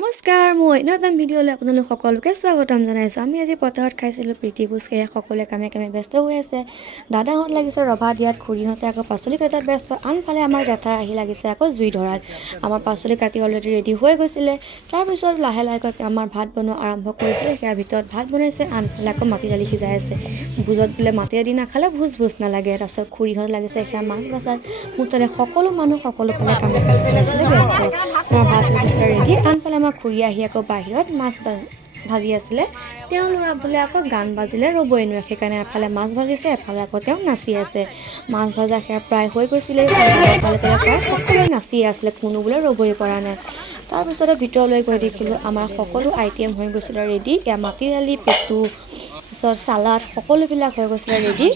নমস্কাৰ মই নতুন ভিডিঅ'লৈ আপোনালোক সকলোকে স্বাগতম জনাইছোঁ। আমি আজি পথাৰত খাইছিলোঁ প্ৰীতি ভোজ। সেয়া সকলোৱে কামে কামে ব্যস্ত হৈ আছে। দাদাহঁত লাগিছে ৰভা দিয়াত, খুৰীহঁতে আকৌ পাচলি কটাত ব্যস্ত। আনফালে আমাৰ জেঠাই আহি লাগিছে আকৌ জুই ধৰাত। আমাৰ পাচলি কাটি অলৰেডি ৰেডি হৈ গৈছিলে। তাৰপিছত লাহে লাহেকৈ আমাৰ ভাত বনোৱা আৰম্ভ কৰিছিলোঁ। সেয়াৰ ভিতৰত ভাত বনাইছে, আনফালে আকৌ মাটি দালি সিজাই আছে। ভোজত বোলে মাটি দালি নাখালে ভোজ নালাগে। তাৰপিছত খুৰীহঁত লাগিছে সেয়া মাছ বচাত। মুঠতে সকলো মানুহ সকলো ফালে কামে কামে আছিলে ব্যস্ত। আমাৰ ভাত হৈ গৈছিলে ৰেডি। আনফালে আমাৰ খুৰী আহি আকৌ বাহিৰত মাছ ভাজি আছিলে। তেওঁ ল'ৰা বোলে আকৌ গান বাজিলে ৰ'বই নোৱাৰে, সেইকাৰণে এফালে মাছ ভাজিছে, এফালে আকৌ তেওঁ নাচি আছে। মাছ ভজা সেয়া প্ৰায় হৈ গৈছিলে। প্ৰায় সকলোৱে নাচিয়ে আছিলে, কোনো বোলে ৰ'বই পৰা নাই। তাৰপিছতে ভিতৰলৈ গৈ দেখিলোঁ আমাৰ সকলো আইটেম হৈ গৈছিলে ৰেডি। এয়া মাটি দালি, পেটু, তাৰপিছত চালাড সকলোবিলাক হৈ গৈছিলে ৰেডি।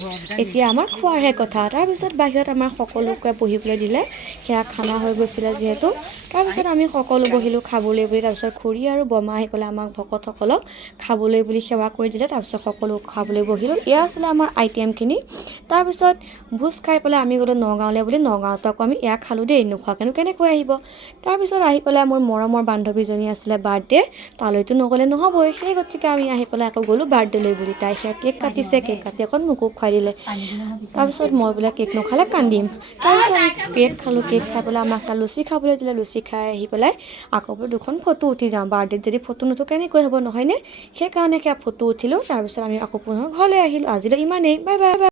এতিয়া আমাৰ খোৱাৰহে কথা। তাৰপিছত বাহিৰত আমাৰ সকলোকে বহিবলৈ দিলে। সেয়া খানা হৈ গৈছিলে যিহেতু। তাৰপিছত আমি সকলো বহিলোঁ খাবলৈ বুলি। তাৰপিছত খুৰী আৰু বমা আহি পেলাই আমাক ভকতসকলক খাবলৈ বুলি সেৱা কৰি দিলে। তাৰপিছত সকলো খাবলৈ বহিলোঁ। এয়া আছিলে আমাৰ আইটেমখিনি। তাৰপিছত ভোজ খাই পেলাই আমি গ'লোঁ নগাঁৱলৈ বুলি। নগাঁৱতো আকৌ আমি এয়া খালোঁ দেই, নোখোৱাকেনো কেনেকৈ আহিব। তাৰপিছত আহি পেলাই মোৰ মৰমৰ বান্ধৱীজনী আছিলে বাৰ্থডে, তালৈতো নগ'লে নহ'বই। সেই গতিকে আমি আহি পেলাই আকৌ গ'লোঁ বাৰ্থডেলৈ বুলি। তাই সেয়া কেক কাটিছে, কেক কাটি অকণ মোকো খুৱাই দিলে। তাৰপিছত মই বোলে কেক নাখালে কান্দিম। তাৰপিছত আমি কেক খালোঁ। কেক খাই পেলাই আমাক তাত লুচি খাবলৈ দিলে। লুচি খাই আহি পেলাই আকৌ বোলো দুখন ফটো উঠি যাওঁ। বাৰ্থডেত যদি ফটো নুঠো কেনেকৈ হ'ব নহয়নে? সেইকাৰণে সেয়া ফটো উঠিলোঁ। তাৰপিছত আমি আকৌ পুনৰ ঘৰলৈ আহিলোঁ। আজিলৈ ইমানেই, বাই বাই।